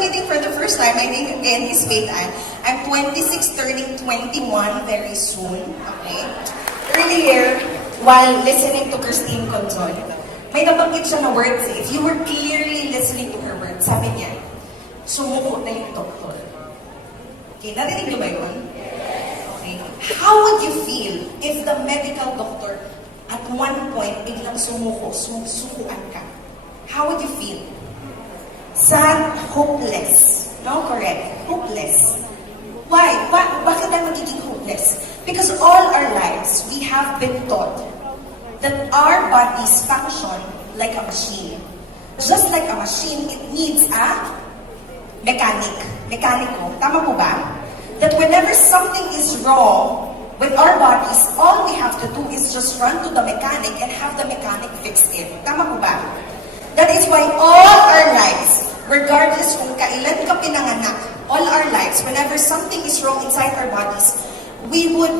meeting for the first time, my name again is Faith Ann. I'm 26, turning 21 very soon. Okay? Earlier, while listening to Christine Conzon, may nabanggit siya na words eh. If you were clearly listening to her words, sabi niya, sumuko na yung doktor. Okay, narinig niyo ba yun? Okay. How would you feel if the medical doctor at one point biglang susukuan ka? How would you feel? Sad, hopeless. No, correct. Hopeless. Why? Bakit tayo magiging hopeless? Because all our lives, we have been taught that our bodies function like a machine. Just like a machine, it needs a mekaniko. Tama po ba? That whenever something is wrong with our bodies, all we have to do is just run to the mechanic and have the mechanic fix it. Tama po ba? That is why all our lives, regardless kung kailan ka pinanganak, all our lives, whenever something is wrong inside our bodies, we would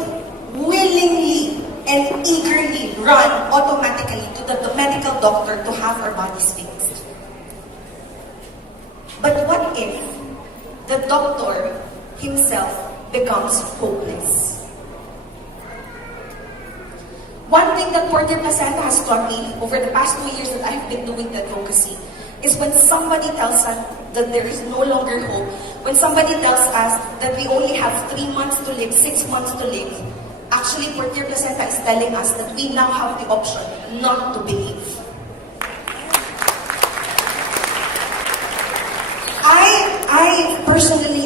willingly and eagerly run automatically to the medical doctor to have our bodies fixed. But what if the doctor himself becomes hopeless? One thing that Purtier Placenta has taught me over the past 2 years that I have been doing the advocacy is when somebody tells us that there is no longer hope, when somebody tells us that we only have 3 months to live, 6 months to live, actually Purtier Placenta is telling us that we now have the option not to believe.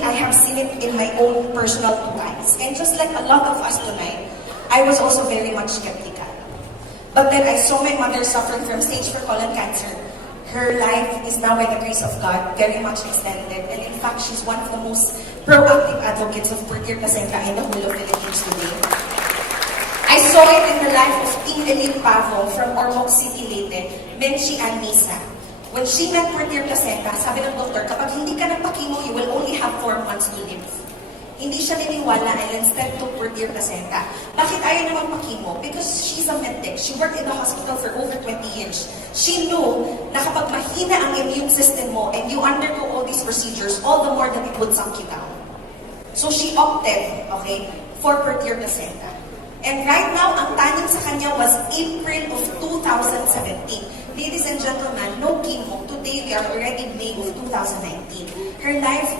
I have seen it in my own personal 2 eyes. And just like a lot of us tonight, I was also very much skeptical. But then I saw my mother suffering from stage 4 colon cancer. Her life is now, by the grace of God, very much extended. And in fact, she's one of the most proactive advocates of Purtier Placenta in the whole of Philippines today. I saw it in the life of Team Elite Pavo from Ormoc City, Leyte, Menchi and Misa. When she met Purtier Placenta, sabi ng doktor, kapag hindi ka nagpakimo, you will only have 4 months to live. Hindi siya niniwala and instead took Purtier Placenta. Bakit ayaw naman pakimo? Because she's a medtech. She worked in the hospital for over 20 years. She knew na kapag mahina ang immune system mo and you undergo all these procedures, all the more that it would sunk you down. So she opted, okay, for Purtier Placenta. And right now, ang tanim sa kanya was April of 2017. Ladies and gentlemen, no chemo. Today, we are already May of 2019. Her life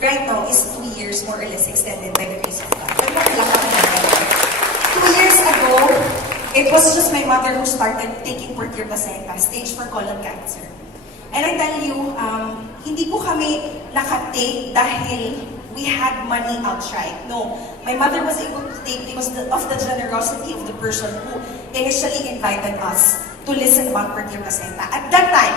right now is 2 years more or less extended by the grace of God. 2 years ago, it was just my mother who started taking Purtier Placenta, stage 4 colon cancer. And I tell you, hindi po kami nakatake dahil we had money outright. No, my mother was able to take because of the generosity of the person who initially invited us to listen about Purtier Placenta. At that time,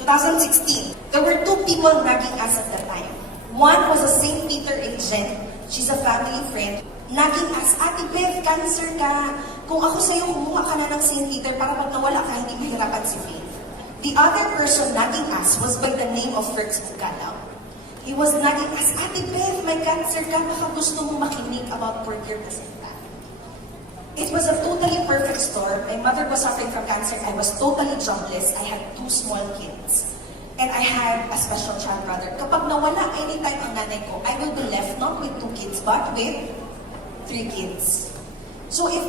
2016, there were 2 people nagging us at that time. One was a St. Peter agent. She's a family friend. Nagging us, Ate Beth, cancer ka. Kung ako sa'yo, kumuha ka na ng St. Peter para pag nawala ka, hindi mahirapan si Faith. The other person nagging us was by the name of Fritz Bukalaw. He was nagging us, Ate Beth, may cancer ka, baka gusto mo makinig about Purtier Placenta. It was a totally perfect storm. My mother was suffering from cancer. I was totally jobless. I had 2 small kids. And I had a special child brother. Kapag nawala anytime ang nanay ko, I will be left not with 2 kids, but with 3 kids. So if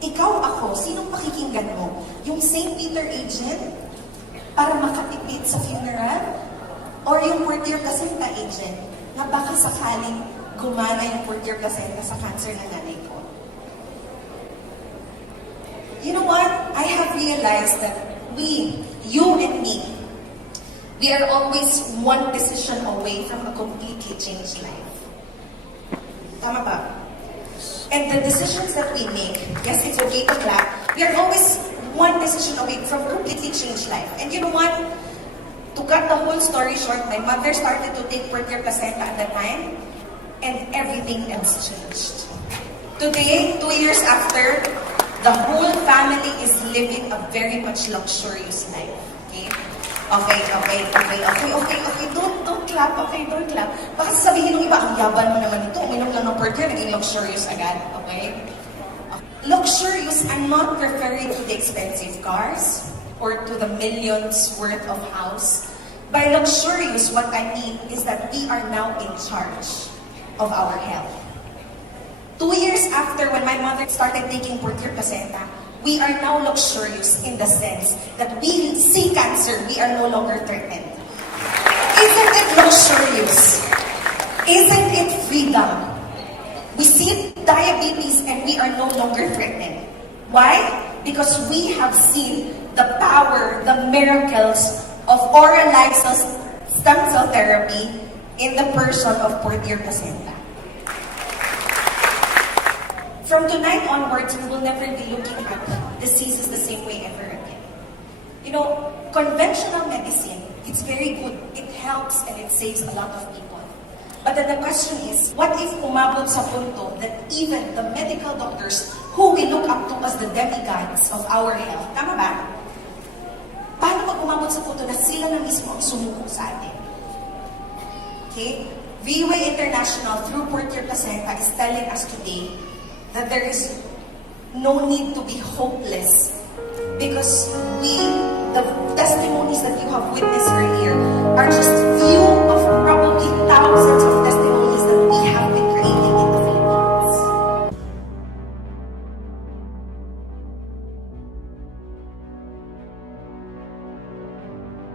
ikaw ako, sinong pakikinggan mo? Yung St. Peter agent para makatipid sa funeral? Or yung Purtier Placenta agent na baka sakaling gumana yung Purtier Placenta sa cancer ng nanay ko? You know what? I have realized that we, you and me, we are always one decision away from a completely changed life. Tama ba? And the decisions that we make, yes, it's okay to clap, we are always one decision away from a completely changed life. And you know what? To cut the whole story short, my mother started to take Purtier Placenta at that time, and everything else changed. Today, 2 years after, the whole family is living a very much luxurious life. Okay? Okay. Don't clap. Okay, don't clap. Baka sabihin ng iba, ang yaban mo naman ito. Uminom lang ng Purtier, naging luxurious agad. Okay? Luxurious, I'm not referring to the expensive cars or to the millions worth of house. By luxurious, what I mean is that we are now in charge of our health. 2 years after when my mother started taking Purtier Placenta, we are now luxurious in the sense that we see cancer, we are no longer threatened. Isn't it luxurious? Isn't it freedom? We see diabetes and we are no longer threatened. Why? Because we have seen the power, the miracles of oral life stem cell therapy in the person of Purtier Placenta. From tonight onwards, we will never be looking at diseases the same way ever again. You know, conventional medicine, it's very good. It helps and it saves a lot of people. But then the question is, what if umabot sa punto that even the medical doctors who we look up to as the demigods of our health, tama ba? Paano pag umabot sa punto na sila na mismo ang sumuko sa atin? Okay? VUA International through Purtier Placenta is telling us today that there is no need to be hopeless because the testimonies that you have witnessed earlier are just few of probably thousands